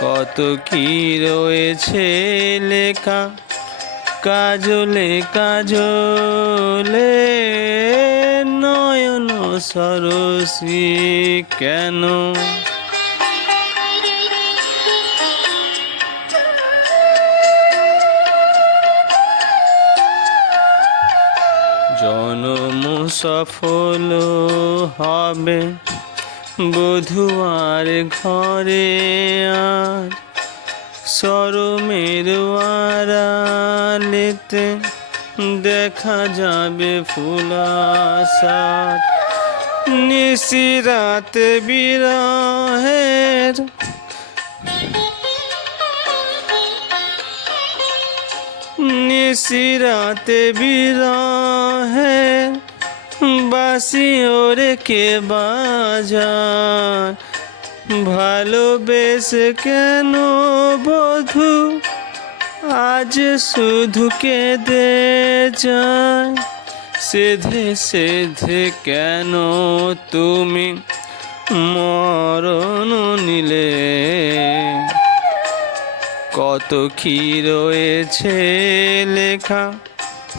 কত কি রয়েছে লেখা? কাজলে কাজলে নয়ন সরসি কেন? জনম সফল হবে বধুয়ার ঘরে আর সরমের আড়ালেতে দেখা যাবে ফুলাসার নিশিরাতে বিরহের নিশিরাতে বিরহে বাসি ওরে কে বাজার ভালোবেসে কেন বধু? আজ শুধু কেঁদে যায়। সেধে সেধে কেন তুমি মরণ নিলে? কত কি রয়েছে লেখা